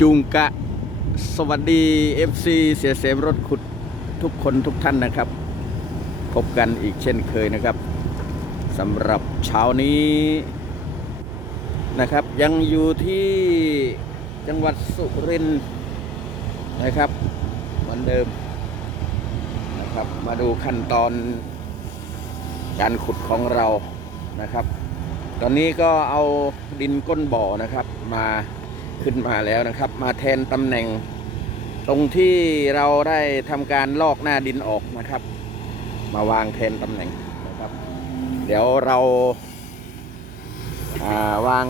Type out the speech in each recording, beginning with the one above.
จุงกะ สวัสดี FC เสียเสมรถขุดทุกคนทุกท่านนะครับ พบกันอีกเช่นเคยนะครับสำหรับเช้านี้นะครับ ยังอยู่ที่จังหวัดสุรินทร์นะครับเหมือนเดิมนะครับ มาดูขั้นตอนการขุดของเรานะครับ ตอนนี้ก็เอาดินก้นบ่อนะครับมา ขึ้นมาแล้วนะครับ มาแทนตำแหน่ง ตรงที่เราได้ทำการลอกหน้าดินออกนะครับ มาวางแทนตำแหน่งนะครับ เดี๋ยวเราาวาง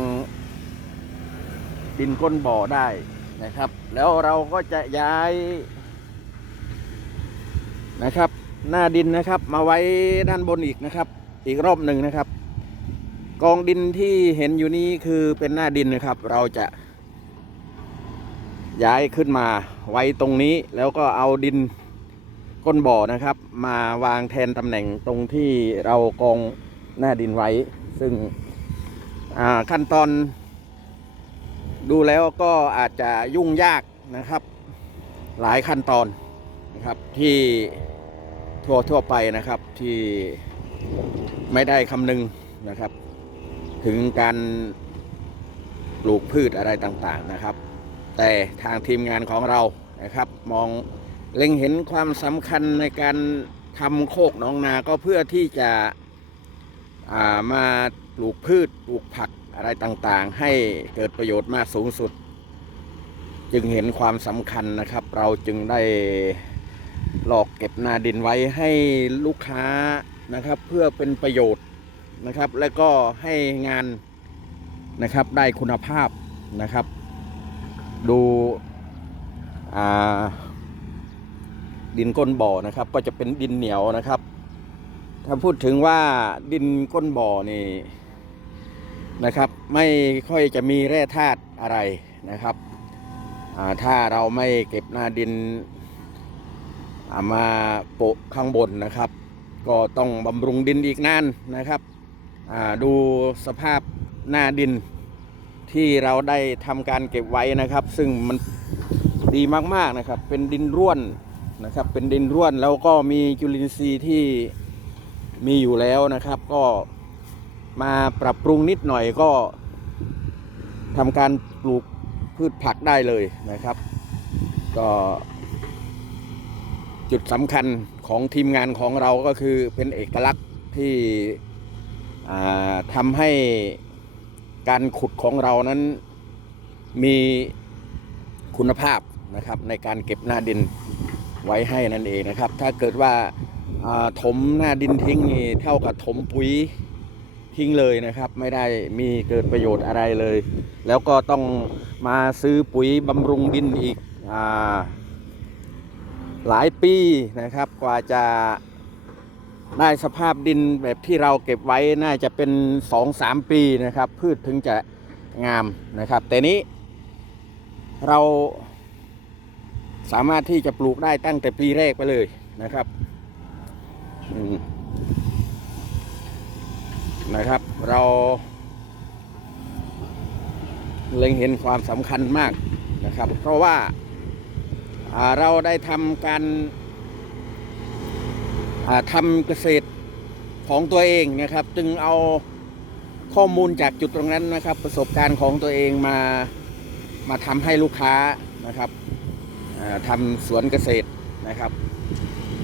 ดินก้นบ่อได้นะครับ แล้วเราก็จะย้ายนะครับ หน้าดินนะครับมาไว้ด้านบนอีกนะครับ อีกรอบหนึ่งนะครับ กองดินที่เห็นอยู่นี้คือเป็นหน้าดินนะครับ เราจะ ย้ายขึ้นมาไว้ตรงนี้แล้วก็เอาดินก้นบ่อนะครับ มาวางแทนตำแหน่งตรงที่เรากองหน้าดินไว้ ซึ่งขั้นตอน ดูแล้วก็อาจจะยุ่งยากนะครับ หลายขั้นตอนนะครับที่ทั่วทั่วไปนะครับที่ไม่ได้คำนึงนะครับ ถึงการปลูกพืชอะไรต่างๆนะครับ แต่ทางทีมงานของเรานะครับ มองเล็งเห็นความสำคัญในการทำโคกหน้องนาก็เพื่อที่จะามาปลูกพืชปลูกผักอะไรต่างๆ ให้เกิดประโยชน์มากสูงสุด จึงเห็นความสำคัญนะครับ เราจึงได้หลอกเก็บนาดินไว้ให้ลูกค้านะครับ เพื่อเป็นประโยชน์นะครับ แล้วก็ให้งานนะครับได้คุณภาพนะครับ ดูดินก้นบ่อนะครับ ก็จะเป็นดินเหนียวนะครับ ถ้าพูดถึงว่าดินก้นบ่อนี่นะครับ ไม่ค่อยจะมีแร่ธาตุอะไรนะครับถ้าเราไม่เก็บหน้าดินอ่ามาโปะข้างบนนะครับ ก็ต้องบำรุงดินอีกนานนะครับดูสภาพหน้าดิน ที่เราได้ทำการเก็บไว้นะครับ ซึ่งมันดีมากๆนะครับ เป็นดินร่วนนะครับ เป็นดินร่วนแล้วก็มีจุลินทรีย์ที่มีอยู่แล้วนะครับ ก็มาปรับปรุงนิดหน่อยก็ทำการปลูกพืชผักได้เลยนะครับ ก็จุดสำคัญของทีมงานของเราก็คือเป็นเอกลักษณ์ที่ทำให้ การขุดของเรานั้นมีคุณภาพนะครับในการเก็บหน้าดินไว้ให้นั่นเองนะครับ ถ้าเกิดว่าถมหน้าดินทิ้งนี่เท่ากับถมปุ๋ยทิ้งเลยนะครับ ไม่ได้มีเกิดประโยชน์อะไรเลย แล้วก็ต้องมาซื้อปุ๋ยบำรุงดินอีกอหลายปีนะครับกว่าจะ ได้สภาพดินแบบที่เราเก็บไว้น่าจะเป็นสองสามปีนะครับ พืชถึงจะงามนะครับ แต่นี้เราสามารถที่จะปลูกได้ตั้งแต่ปีแรกไปเลยนะครับนะครับ เราเล็งเห็นความสำคัญมากนะครับ เพราะว่าเราได้ทำการ ทำเกษตรของตัวเองนะครับ จึงเอาข้อมูลจากจุดตรงนั้นนะครับ ประสบการณ์ของตัวเองมามาทำให้ลูกค้านะครับทำสวนเกษตรนะครับ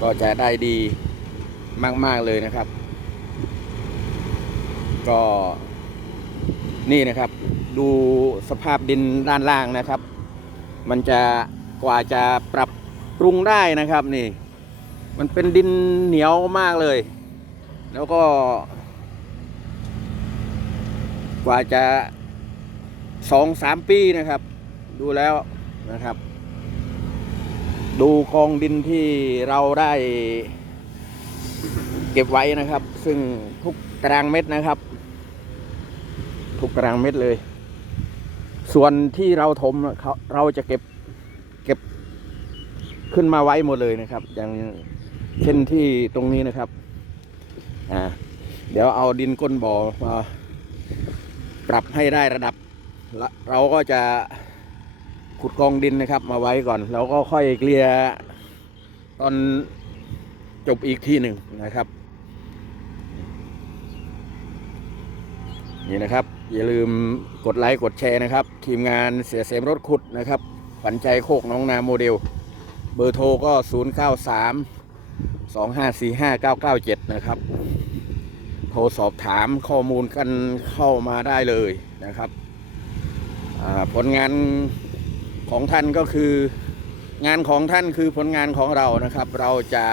ก็จะได้ดีมาก ๆ เลยนะครับ ก็นี่นะครับ ดูสภาพดินด้านล่างนะครับ มันจะกว่าจะปรับปรุงได้นะครับนี่ มันเป็นดินเหนียวมากเลย แล้วก็ กว่าจะสองสามปีนะครับ ดูแล้วนะครับ ดูกองดินที่เราได้เก็บไว้นะครับ ซึ่งทุกตารางเม็ดนะครับ ทุกตารางเม็ดเลย ส่วนที่เราถมเขาเราจะเก็บเก็บขึ้นมาไว้หมดเลยนะครับอย่าง เช่นที่ตรงนี้นะครับ อ่า เดี๋ยวเอาดินก้นบ่อมาปรับให้ได้ระดับ เราก็จะขุดกองดินนะครับ มาไว้ก่อน แล้วก็ค่อยเกลี่ยตอนจบอีกที่หนึ่งนะครับ นี่นะครับ อย่าลืมกดไลค์กดแชร์นะครับ ทีมงานเสียเสมรถขุดนะครับ ฝันใจโคกน้องนาโมเดล เบอร์โทรก็ 0 9 3 2 5 4 5 9 9 7นะครับ โทรสอบถามข้อมูลกันเข้ามาได้เลยนะครับผลงานของท่านก็คืองานของท่านคือผลงานของเรานะครับ เราจะ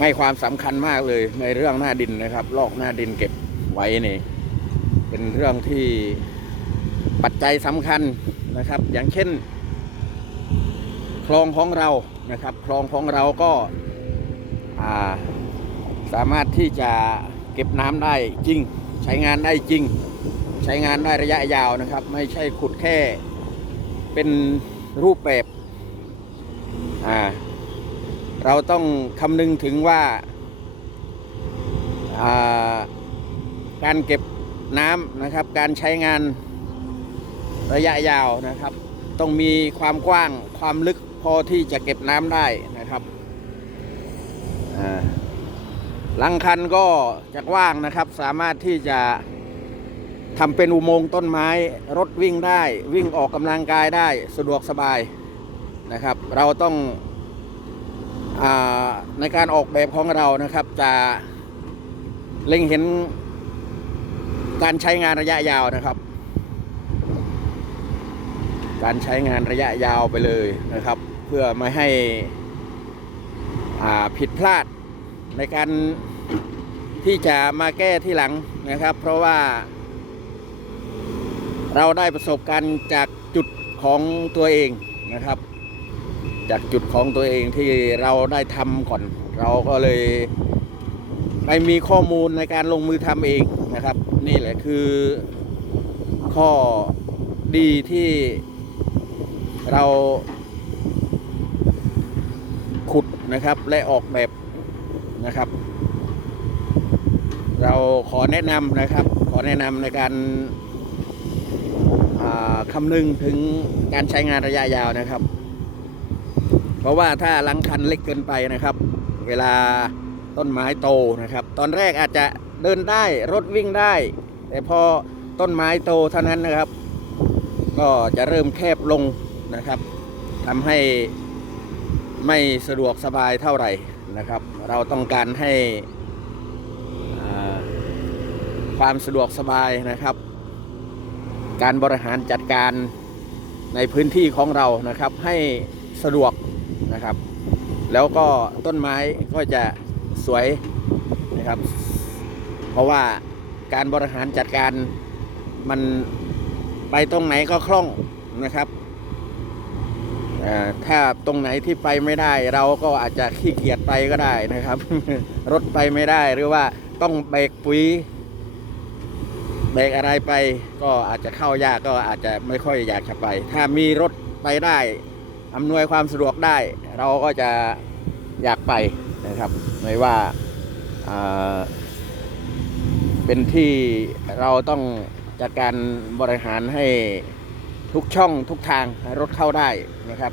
ให้ความสำคัญมากเลยในเรื่องหน้าดินนะครับลอกหน้าดินเก็บไว้นี่ เป็นเรื่องที่ปัจจัยสำคัญนะครับ อย่างเช่น คลองของเรา นะครับคลองของเราก็าสามารถที่จะเก็บน้ำได้จริง ใช้งานได้จริง ใช้งานได้ระยะยาวนะครับ ไม่ใช่ขุดแค่เป็นรูปแบบเราต้องคำนึงถึงว่าอ่าการเก็บน้ำนะครับ การใช้งานระยะยาวนะครับ ต้องมีความกว้างความลึกพอที่จะเก็บน้ำได้นะครับหลังคันก็จะกว้างนะครับ สามารถที่จะทำเป็นอุโมงค์ต้นไม้ รถวิ่งได้ วิ่งออกกำลังกายได้สะดวกสบายนะครับ เราต้องอในการออกแบบของเรานะครับ จะเล็งเห็นการใช้งานระยะยาวนะครับ การใช้งานระยะยาวไปเลยนะครับ เพื่อไม่ให้ผิดพลาดในการที่จะมาแก้ที่หลังนะครับ เพราะว่าเราได้ประสบการณ์จากจุดของตัวเองนะครับ จากจุดของตัวเองที่เราได้ทำก่อน เราก็เลยไปมีข้อมูลในการลงมือทำเองนะครับ นี่แหละคือข้อดีที่ เราขุดนะครับและออกแบบนะครับ เราขอแนะนำนะครับ ขอแนะนำในการาคำนึงถึงการใช้งานระยะยาวนะครับ เพราะว่าถ้าลังคันเล็กเกินไปนะครับ เวลาต้นไม้โตนะครับ ตอนแรกอาจจะเดินได้รถวิ่งได้ แต่พอต้นไม้โตเท่านั้นนะครับ ก็จะเริ่มแคบลง นะครับทำให้ไม่สะดวกสบายเท่าไหร่นะครับ เราต้องการให้ความสะดวกสบายนะครับ การบริหารจัดการในพื้นที่ของเรานะครับ ให้สะดวกนะครับ แล้วก็ต้นไม้ก็จะสวยนะครับ เพราะว่าการบริหารจัดการมันไปตรงไหนก็คล่องนะครับ ถ้าตรงไหนที่ไปไม่ได้ เราก็อาจจะขี้เกียจไปก็ได้นะครับ รถไปไม่ได้หรือว่าต้องเบรกปุ๋ยเบรกอะไรไป ก็อาจจะเข้ายากก็อาจจะไม่ค่อยอยากจะไป ถ้ามีรถไปได้อำนวยความสะดวกได้ เราก็จะอยากไปนะครับ ไม่ว่าอ่าเป็นที่เราต้องจัดการบริหารให้ทุกช่องทุกทางรถเข้าได้นะครับ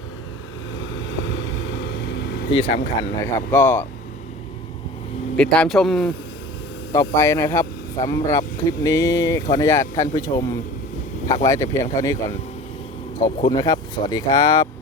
ที่สำคัญนะครับ ก็ติดตามชมต่อไปนะครับสำหรับคลิปนี้ขออนุญาตท่านผู้ชมพักไว้แต่เพียงเท่านี้ก่อน ขอบคุณนะครับ สวัสดีครับ